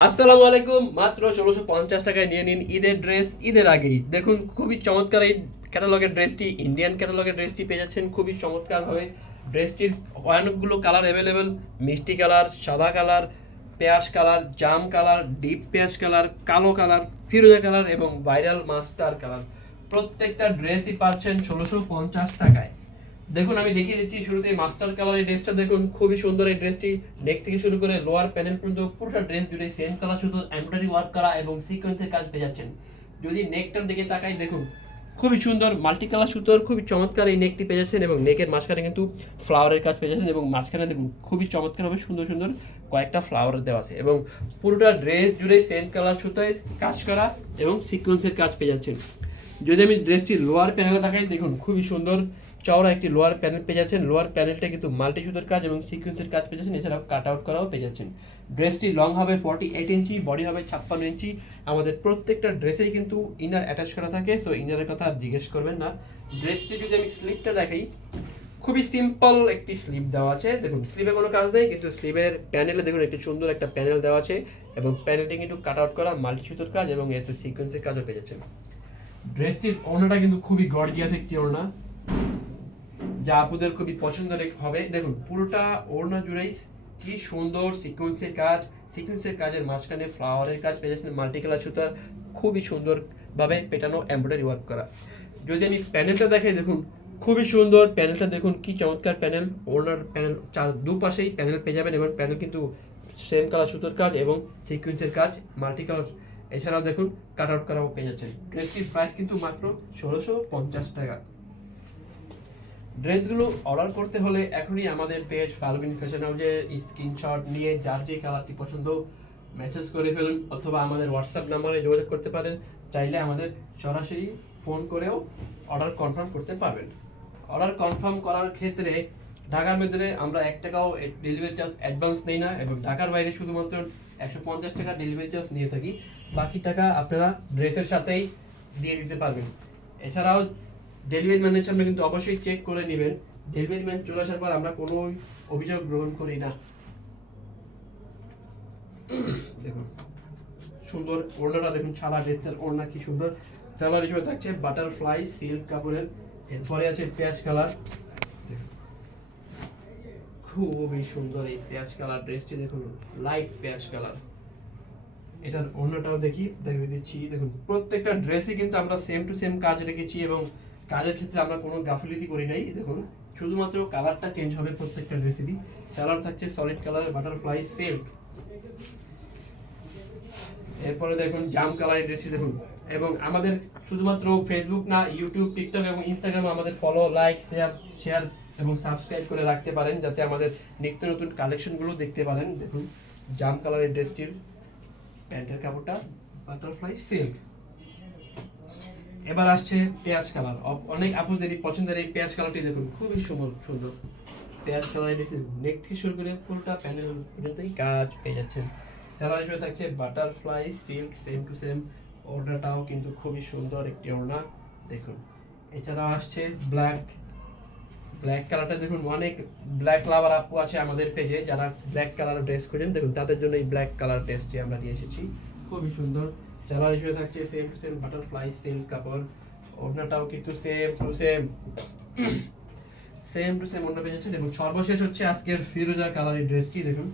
আসসালামু আলাইকুম। মাত্র ১৬৫০ টাকায় নিয়ে নিন ঈদের ড্রেস ঈদের আগেই। দেখুন খুবই চমৎকার এই ক্যাটালগের ড্রেসটি, ইন্ডিয়ান ক্যাটালগের ড্রেসটি পেয়ে যাচ্ছেন খুবই চমৎকারভাবে। ড্রেসটির অনেকগুলো কালার অ্যাভেলেবেল, মিষ্টি কালার, সাদা কালার, পেঁয়াজ কালার, জাম কালার, ডিপ পেঁয়াজ কালার, কালো কালার, ফিরোজা কালার এবং ভাইরাল মাস্টার কালার। প্রত্যেকটা ড্রেসই পাচ্ছেন ১৬৫০ টাকায়। দেখুন আমি দেখিয়ে দিচ্ছি শুরুতেই মাস্টার কালার এই ড্রেসটা দেখুন, খুবই সুন্দর এই ড্রেসটি। নেক থেকে শুরু করে লোয়ার প্যানেল পর্যন্ত পুরোটা ড্রেস জুড়ে সেম কালার শুধু এমব্রয়ডারি ওয়ার্ক করা এবং সিকোয়েন্সের কাজ পেয়ে যাচ্ছেন। যদি নেকটার দিকে তাকাই দেখুন, খুবই সুন্দর মাল্টি কালার সুতোর খুবই চমৎকার এই নেকটি পেয়ে যাচ্ছেন এবং নেকের মাঝখানে কিন্তু ফ্লাওয়ারের কাজ পেয়ে যাচ্ছেন এবং মাঝখানে দেখুন খুবই চমৎকারভাবে সুন্দর সুন্দর কয়েকটা ফ্লাওয়ার দেওয়া আছে এবং পুরোটা ড্রেস জুড়ে সেম কালার সুতোয় কাজ করা এবং সিকোয়েন্সের কাজ পেয়ে যাচ্ছেন। যদি আমি ড্রেসটি লোয়ার প্যানেলে দেখাই দেখুন, খুবই সুন্দর চওড়া একটি লোয়ার প্যানেল পেয়ে যাচ্ছেন। লোয়ার প্যানেলটা কিন্তু মাল্টি সুতোর কাজ এবং সিকোয়েন্সের কাজ পেয়ে যাচ্ছেন, এছাড়াও কাট আউট করাও পেয়ে যাচ্ছেন। ড্রেসটি লং হবে 48 ইঞ্চি, বডি হবে 56 ইঞ্চি। আমাদের প্রত্যেকটা ড্রেসেই কিন্তু ইনার অ্যাটাচ করা থাকে, সো ইনারের কথা আর জিজ্ঞেস করবেন না। ড্রেসটি যদি আমি স্লিপটা দেখাই, খুবই সিম্পল একটি স্লিপ দেওয়া আছে। দেখুন স্লিপে কোনো কাজ নেই, কিন্তু স্লিপের প্যানেলে দেখুন একটি সুন্দর একটা প্যানেল দেওয়া আছে এবং প্যানেলটি কিন্তু কাট আউট করা মাল্টি সুতোর কাজ এবং এতে সিকোয়েন্সের কাজও পেয়ে যাচ্ছেন। ড্রেসটির ওড়নাটা কিন্তু খুবই গর্জিয়াস একটি ওড়না, যা আপুদের খুবই পছন্দের হবে। দেখুন পুরোটা ওড়না জুড়েই কি সুন্দর সিকোয়েন্সের কাজ, সিকোয়েন্সের কাজের মাঝখানে ফ্লাওয়ারের কাজ পেয়ে যাচ্ছেন, মাল্টি কালার সুতার খুবই সুন্দরভাবে পেটানো এমব্রয়ডারি ওয়ার্ক করা। যদি আমি প্যানেলটা দেখাই দেখুন, খুবই সুন্দর প্যানেলটা দেখুন, কি চমৎকার প্যানেল। ওড়নার প্যানেল দুপাশেই প্যানেল পেয়ে যাবেন এবং প্যানেল কিন্তু সেম কালার সুতোর কাজ এবং সিকোয়েন্সের কাজ মাল্টি কালার, এছাড়াও দেখুন কাট আউট করাও পেয়ে যাচ্ছেন। ড্রেসটির প্রাইস কিন্তু মাত্র ১৬৫০ টাকা। ড্রেসগুলো অর্ডার করতে হলে এখনই আমাদের পেজ ফালগুন ফ্যাশন হাউসের স্ক্রিনশট নিয়ে যার যে কালারটি পছন্দ মেসেজ করে ফেলুন, অথবা আমাদের হোয়াটসঅ্যাপ নাম্বারে যোগাযোগ করতে পারেন। চাইলে আমাদের সরাসরি ফোন করেও অর্ডার কনফার্ম করতে পারবেন। অর্ডার কনফার্ম করার ক্ষেত্রে ঢাকার মধ্যে আমরা 1 টাকাও ডেলিভারি চার্জ অ্যাডভান্স নেই না এবং ঢাকার বাইরে শুধুমাত্র 150 টাকা ডেলিভারি চার্জ নিয়ে থাকি। বাকি টাকা আপনারা ড্রেসের সাথেই দিয়ে দিতে পারবেন। এছাড়াও ডেলিভারি ম্যানের সামনে কিন্তু অবশ্যই চেক করে নেবেন। ডেলিভারি ম্যান চলে আসার পর আমরা কোনো অভিযোগ গ্রহণ করি না। দেখুন সুন্দর ওড়নাটা দেখুন, সারা ড্রেসটার ওড়না কি সুন্দর। সালোয়ার হিসেবে থাকছে বাটারফ্লাই সিল্ক কাপড়ের, এরপরে আছে পেঁয়াজ কালার। খুবই সুন্দর এই পেঁয়াজ কালার ড্রেসটি দেখুন, লাইট পেঁয়াজ কালার। এটার অন্যটাও দেখিয়ে দিচ্ছি। দেখুন প্রত্যেকটা ড্রেসই কিন্তু আমরা সেম টু সেম কাজ রেখেছি এবং কাজের ক্ষেত্রে আমরা কোনো গাফিলতি করি নাই। দেখুন শুধুমাত্র কালারটা চেঞ্জ হবে প্রত্যেকটা ড্রেসেরই। সালোয়ার থাকছে সলিড কালারের বাটারফ্লাই সিল্ক। এরপরে দেখুন জাম কালারের ড্রেসটি দেখুন, এবং আমাদের শুধুমাত্র ফেসবুক না, ইউটিউব, টিকটক এবং ইনস্টাগ্রামে আমাদের ফলো, লাইক, শেয়ার এবং সাবস্ক্রাইব করে রাখতে পারেন, যাতে আমাদের নিত্য নতুন কালেকশনগুলো দেখতে পারেন। দেখুন জাম কালারের ড্রেসটির প্যান্টের কাপড়টা বাটারফ্লাই সিল্ক। এবার আসছে পেঁয়াজ কালার, অনেক আপুদেরই পছন্দের এই পেঁয়াজ কালারটি দেখুন, খুবই সুন্দর পেঁয়াজ কালার। নেক থেকে শুরু করে পুরোটা প্যানেল পর্যন্তই কাজ পেয়ে যাচ্ছেন। সালোয়ার হিসেবে থাকছে butterfly silk, same to same. ওড়নাটাও কিন্তু খুবই সুন্দর একটি ওড়না দেখুন। এছাড়াও আসছে ব্ল্যাক কালারটা দেখুন, অনেক ব্ল্যাক লাভার আপু আছে আমাদের পেজে যারা ব্ল্যাক কালার ড্রেস খোঁজেন। দেখুন তাদের জন্য এই ব্ল্যাক কালার ড্রেসটি আমরা নিয়ে এসেছি, খুবই সুন্দর। সালোয়ার হিসেবে থাকছে same to same butterfly silk কাপড়। ওড়নাটাও কিন্তু সেম টু সেম ওড়না পেয়ে যাচ্ছেন। এবং সর্বশেষ হচ্ছে আজকের ফিরোজা কালারের ড্রেসটি দেখুন,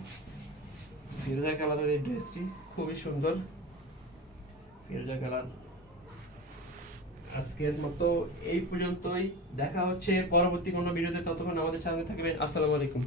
ফিরোজা কালারের এই ড্রেসটি খুবই সুন্দর। ফিরোজা কালার। আজকের মতো এই পর্যন্তই, দেখা হচ্ছে পরবর্তী কোনো ভিডিওতে। ততক্ষণ আমাদের সাথে থাকবেন। আসসালামু আলাইকুম।